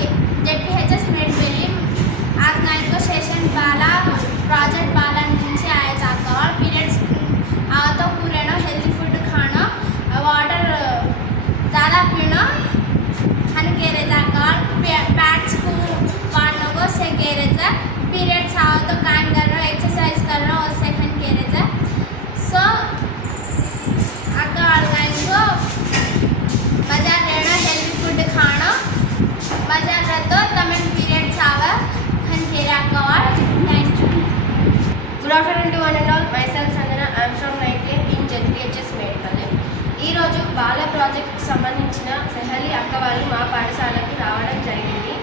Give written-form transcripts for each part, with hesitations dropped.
जेडपीएचएस मेडपल्ली आज नाइट को सेशन बाला प्रोजेक्ट बाला నుంచి आया था और पीरियड्स तो पूरे नो हेल्दी फूड खाना वाटर ज़्यादा पीना हन केरे था और पैड्स को वालों को से केरे था पीरियड्स आओ तो काम करना एक्सरसाइज करना उससे हन केरे था सो अगर ऑनलाइन को मजा लेना हेल्दी फूड खाना मजा रहता तमिल पीरियड्स आवा हन केरा का और thank you good afternoon to one and all myself Sanjana I'm from 9th in ZPHS Medpally. ఈరోజు బాల ప్రాజెక్ట్కి సంబంధించిన సెహలి అక్క వాళ్ళు మా పాఠశాలకు రావడం జరిగింది.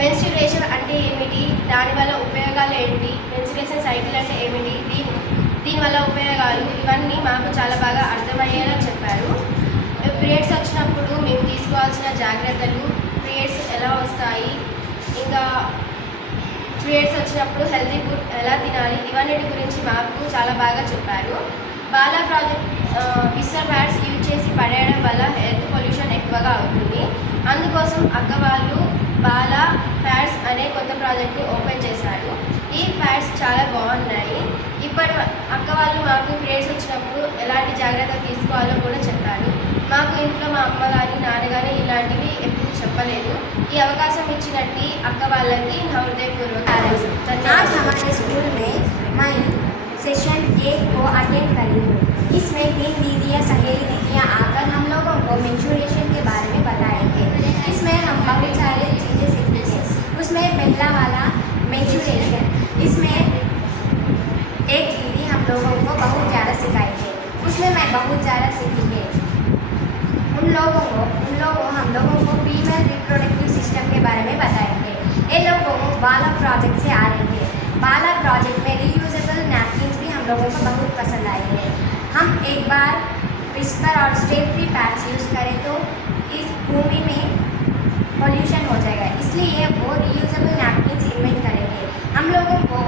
మెన్స్ట్రుయేషన్ అంటే ఏమిటి, దానివల్ల ఉపయోగాలు ఏంటి, మెన్స్ట్రుయేషన్ సైకిల్ అంటే ఏమిటి, దీనివల్ల ఉపయోగాలు ఇవన్నీ మాకు చాలా బాగా అర్థమయ్యేలా చెప్పారు. పీరియడ్స్ వచ్చినప్పుడు మేము తీసుకోవాల్సిన జాగ్రత్తలు, పీరియడ్స్ ఎలా వస్తాయి, ఇంకా పీరియడ్స్ వచ్చినప్పుడు హెల్తీ ఫుడ్ ఎలా తినాలి, ఇవన్నిటి గురించి మాకు చాలా బాగా చెప్పారు. బాలా ప్రాజెక్ట్ బిస్టర్ ప్యాడ్స్ యూజ్ చేసి పడేయడం వల్ల హెల్త్ పొల్యూషన్ ఎక్కువగా అవుతుంది. అందుకోసం అక్క వాళ్ళు బాలా ప్యాడ్స్ అనే కొత్త ప్రాజెక్ట్ని ఓపెన్ చేశారు. ఈ ప్యాడ్స్ చాలా బాగున్నాయి. ఇప్పటి అక్క వాళ్ళు మాకు పీరియడ్స్ వచ్చినప్పుడు ఎలాంటి జాగ్రత్తలు తీసుకోవాలో కూడా చెప్పారు. మాకు ఇంట్లో మా అమ్మ కానీ నాన్న కానీ ఇలాంటివి ఎప్పుడు చెప్పలేదు. ఈ అవకాశం ఇచ్చినట్టు అక్క వాళ్ళకి నా హృదయపూర్వక आज हमारे स्कूल में मैं सेशन 1 को अटेंड करी हूँ. इसमें 3 दीदियाँ सहेली दीदियाँ आकर हम लोगों को मेंस्ट्रुएशन के बारे में बताएंगे. इसमें हम बहुत सारे चीज़ें सीखेंगे. उसमें पहला वाला मेंस्ट्रुएशन, इसमें एक दीदी हम लोगों को बहुत ज़्यादा सिखाएंगे. उसमें मैं बहुत ज़्यादा सीखी है. हम लोगों को फीमेल रिप्रोडक्टिव सिस्टम के बारे में बताएंगे. ये लोगों को बाला प्रोजेक्ट से आ रहे हैं. बाला प्रोजेक्ट में रीयूजेबल नैपकिन्स भी हम लोगों को बहुत पसंद आए हैं. हम एक बार विस्पर और स्टे फ्री पैड्स यूज़ करें तो इस भूमि में पॉल्यूशन हो जाएगा. इसलिए वो रीयूजेबल नैपकिन्स इन्वेंट करेंगे. हम लोगों को